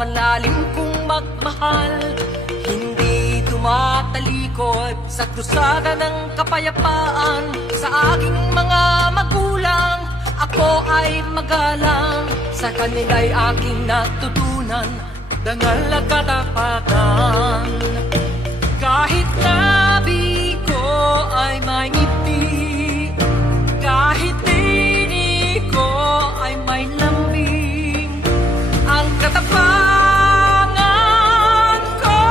malalim kong magmahal. Hindi tumatalikod sa krusada ng kapayapaan. Sa aking mga magulang, ako ay magalang. Sa kanila'y aking natutunan, dangal at katapatan. Kahit labi ko ay may ngiti, kahit tinig ko ay may lambing, ang katapangan ko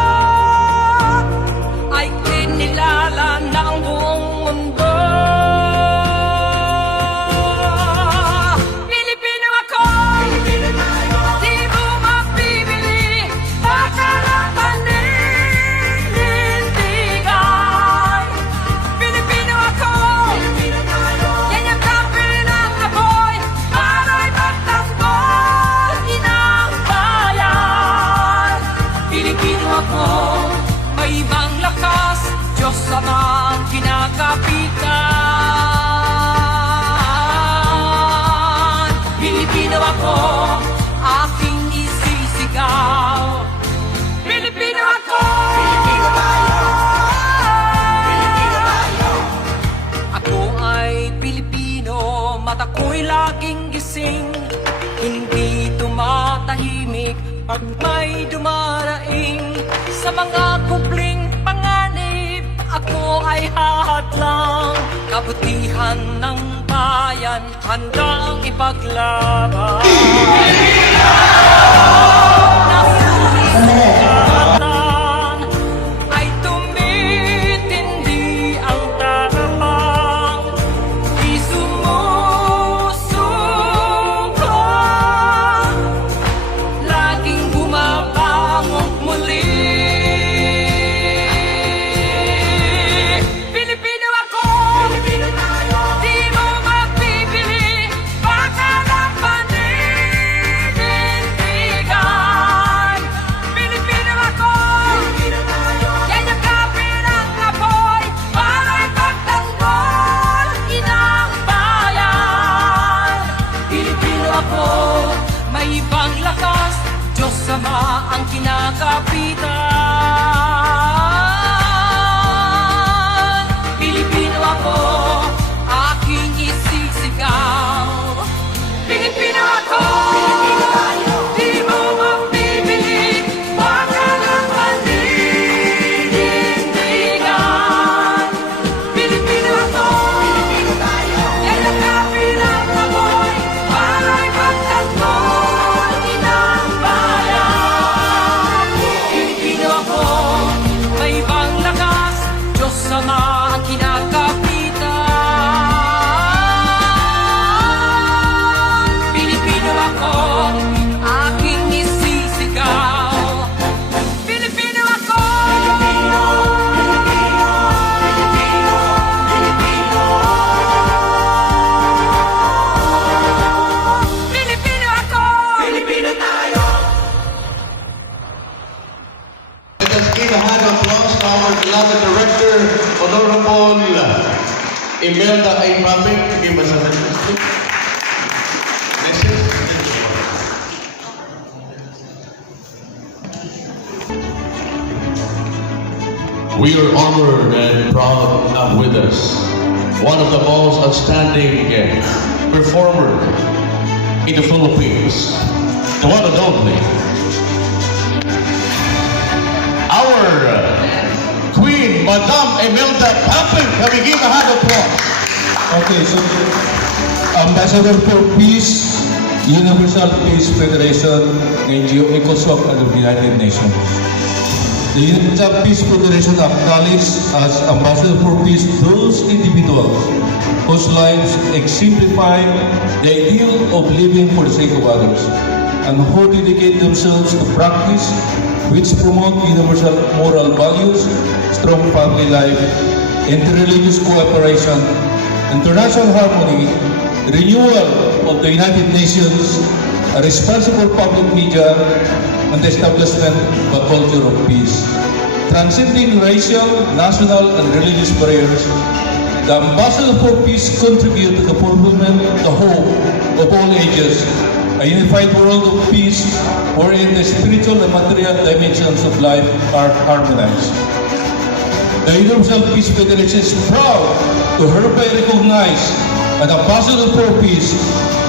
ay kinilala ng buong mundo. Pilipino ako, Pilipino tayo, di mo mapibili, baka lang panindigan. Pilipino ako, Pilipino tayo, yan yung kampi ng apoy, para'y magtanggol, inang bayan. Pilipino ako, may ibang lakas, Diyos Ama ang kinakapitan. Pilipino ako, aking isisigaw. Pilipino ako, Pilipino tayo, Pilipino tayo. Ako ay Pilipino, mata ko'y laging gising, hindi tumatahimik pag may dumaraing. Sa mga kupling panganib, ako ay hahadlang. Kabutihan ng bayan, handang ipaglaban. Nasusugatan ay tumitindi ang tapang, di sumusuko, laging bumabangon muli. Pilipino ako, Pilipino tayo, di mo mapipili, baka lang panindigan. Pilipino ako, Pilipino tayo, yan yung kape ng apoy, para'y pagtanggol, inang bayan. Pilipino ako, may ibang lakas, Diyos Ama ang kinakapitan. Pilipino ako, aking isisigaw. Pilipino ako, Pilipino tayo, di mo mapipili, baka lang panindigan. Pilipino ako, Pilipino tayo, yan ang kape ng apoy, para'y pagtanggol, inang bayan. Pilipino ako, may ibang lakas, Diyos Ama ang kinakapitan. Pilipino ako, aking isisigaw. Pilipino ako, Pilipino, Pilipino, Pilipino, Pilipino. Pilipino ako, Pilipino tayo. Let us give a hand of applause to our beloved director, Honorable Imelda A. Papik. Give us a message. We are honored and proud to have with us one of the most outstanding performer in the Philippines, the one and only, our Queen, Madam Imelda Papik. Can we give a hand of applause? Okay, so Ambassador for Peace, Universal Peace Federation, NGO ECOSOC under the United Nations. The Universal Peace Federation acknowledges as Ambassador for Peace those individuals whose lives exemplify the ideal of living for the sake of others and who dedicate themselves to practice which promote universal moral values, strong family life, interreligious cooperation, international harmony, renewal of the United Nations, a responsible public media, and the establishment of a culture of peace. Transcending racial, national, and religious barriers, the Ambassador for Peace contribute to the fulfillment of the hope of all ages a unified world of peace wherein the spiritual and material dimensions of life are harmonized. The Universal Peace Federation is proud to hereby recognize an ambassador for peace,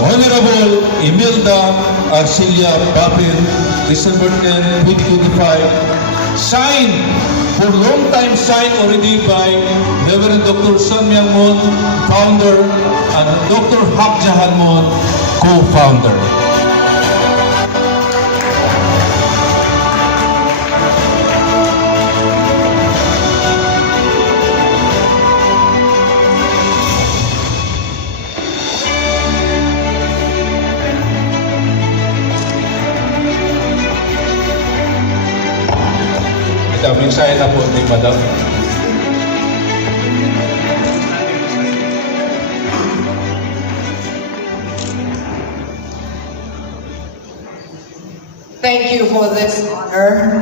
Honorable Imelda Arcelia Papin, December 10, 2025, signed for long time signed already by Reverend Dr. Sun Myung Moon, founder, and Dr. Hak Jahan Moon, co-founder. Daming saya na po ni Madam. Thank you for this honor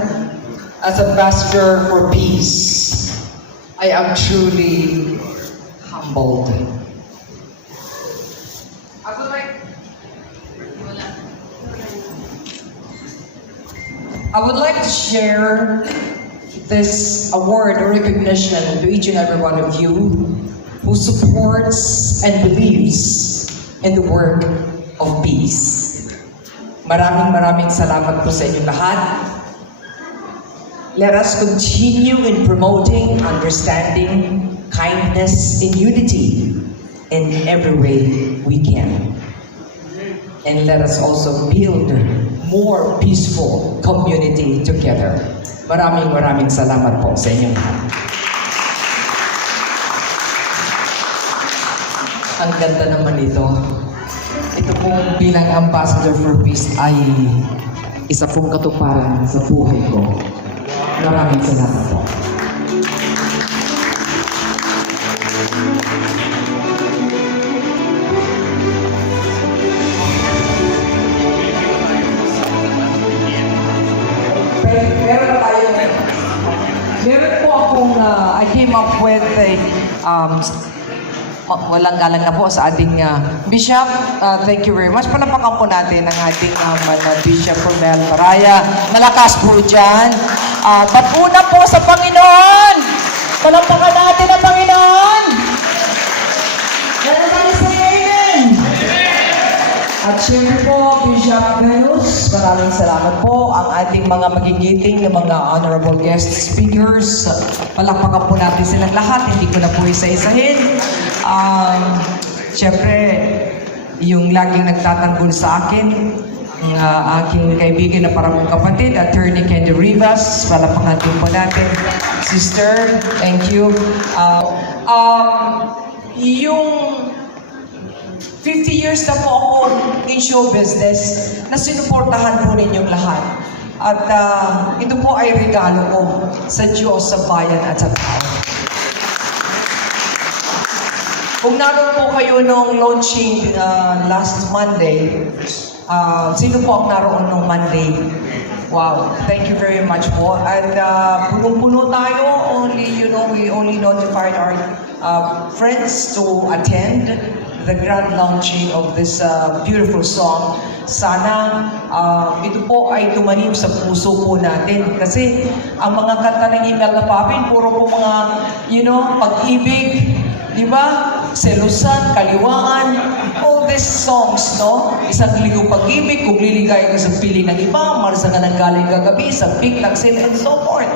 as Ambassador for Peace. I am truly humbled. I would like to share this award or recognition to each and every one of you who supports and believes in the work of peace. Maraming salamat po sa inyong lahat. Let us continue in promoting understanding, kindness, and unity in every way we can. And let us also build more peaceful community together. Maraming salamat po sa inyong lahat. Ang ganda naman ito. Ito pong bilang Ambassador for Peace ay isa pong katuparan sa buhay ko. Maraming salamat po. Meron po akong, I came up with a, walang galang na po sa ating Bishop. Thank you very much. Palapakan po natin ang ating Bishop Romel Maraya. Malakas po dyan. Paguna po sa Panginoon. Palapakan natin ang Panginoon. Everybody say amen. At syempre po, Bishop Venus, maraming salamat po. Ang ating mga magigiting na mga honorable guest speakers, palakpakan po natin silang lahat. Hindi ko na po isa-isahin. Syempre, yung laging nagtatanggol sa akin, ang aking kaibigan na parang kapatid, Attorney Candy Rivas, palakpakan din po natin. Sister, thank you. Yung 50 years na po ako in show business na sinuportahan po ninyong lahat. At ito po ay regalo ko sa Diyos, sa bayan at sa tao. Kung naroon po kayo nung launching last Monday, sino po ang naroon nung Monday? Wow, thank you very much po. And punong-puno tayo, we only notified our friends to attend the grand launching of this beautiful song. Sana ito po ay tumanim sa puso po natin. Kasi ang mga kanta ng Imelda Papin, puro po mga, pag-ibig, di ba? Selusan, kaliwaan, all these songs, no? Isang ligo pag-ibig, kung liligay ka sa piling ng iba, marasa ka ng galing kagabi, sa big laksin, and so forth.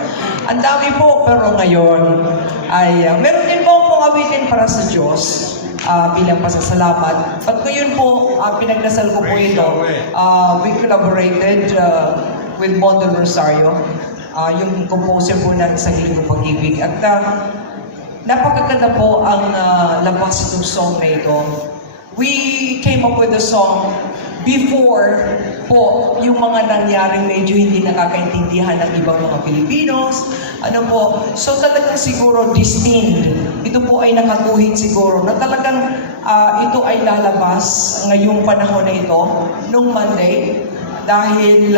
Ang dami po, pero ngayon ay meron din po akong awitin para sa Diyos. Bilang pasasalamat. Pag ngayon po, pinagdasal ko po ito, we collaborated with Mondo Rosario, yung composer po ng Isang Linggo Pag-ibig. At napakaganda po ang labas ng song na ito. We came up with the song before po yung mga nangyaring medyo hindi nakakaintindihan ng ibang mga Pilipinos. So talagang siguro destined. Ito po ay nakaguhit siguro na talagang ito ay lalabas ngayong panahon na ito, nung Monday. Dahil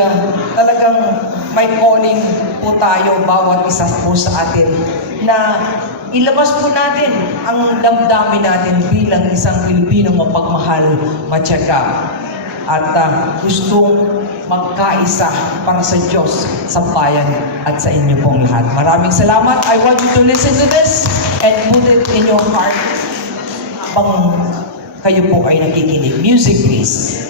talagang may calling po tayo, bawat isa po sa atin, na ilabas po natin ang damdamin natin bilang isang Pilipino mapagmahal, matyaga. at gustong magkaisa para sa Diyos, sa bayan at sa inyo pong lahat. Maraming salamat. I want you to listen to this and put it in your heart habang kayo po ay nakikinig. Music please.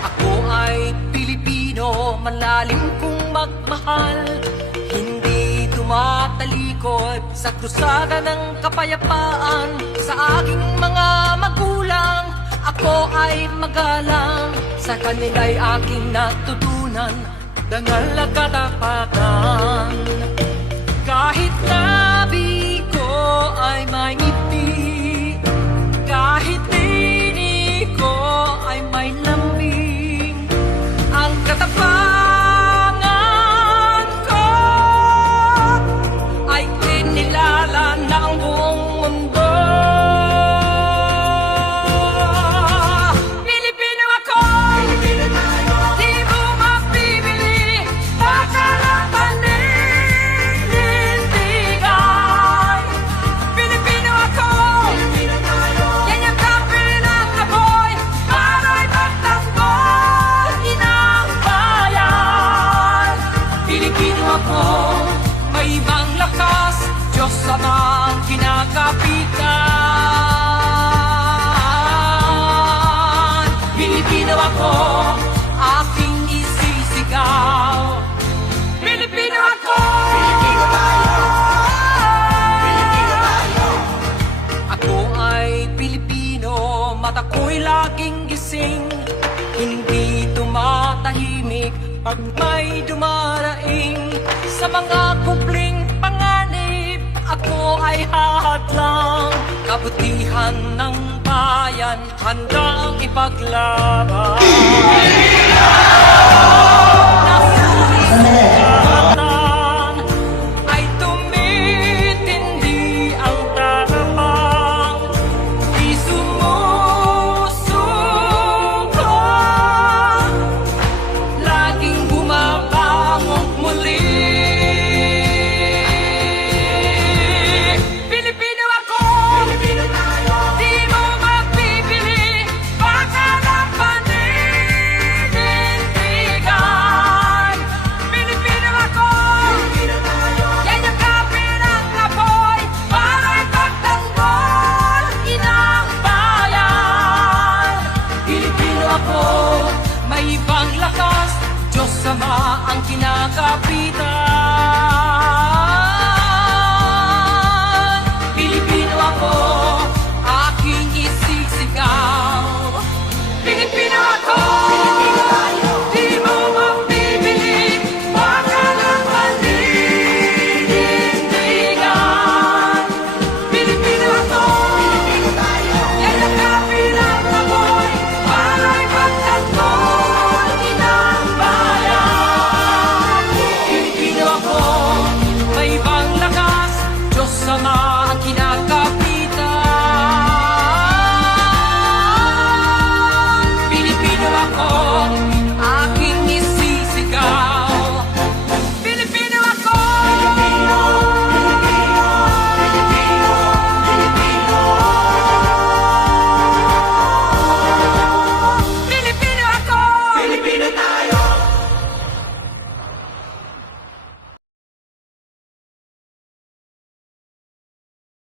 Ako ay Pilipino, malalim kong magmahal. Hindi tumatalikod sa krusada ng kapayapaan. Sa aking mga magulang, ako ay magalang. Sa kanila'y aking natutunan, dangal na katapatan. Kahit labi ko ay may ngiti, kahit tinig ko ay may lambing, ang katapangan ko ay kinilala ng buong mundo. Pilipino ako, di mo mapipili, baka lang panindigan. Pilipino ako, yan yung kapil ng apoy, para'y magtanggol, inang bayan. Pilipino ako, may ibang lakas, Diyos Ama ang kinakapitan. Pilipino ako, aking isisigaw. Pilipino ako! Pilipino tayo! Pilipino tayo! Ako ay Pilipino, mata ko'y laging gising. Hindi tumatahimik pag may dumaraing. Sa mga kupling panganib, ako ay hahadlang. Kabutihan ng bayan, handang ipaglaban. Nasusugatan ay tumitindi ang tapang, di sumusuko, laging bumabangon muli. Pilipino ako, di mo mapipili, baka lang panindigan. Pilipino ako, yan yung kapil ng apoy, para'y pagtanggol, inang bayan. Pilipino ako, may ibang lakas, Diyos Ama ang kinakapitan.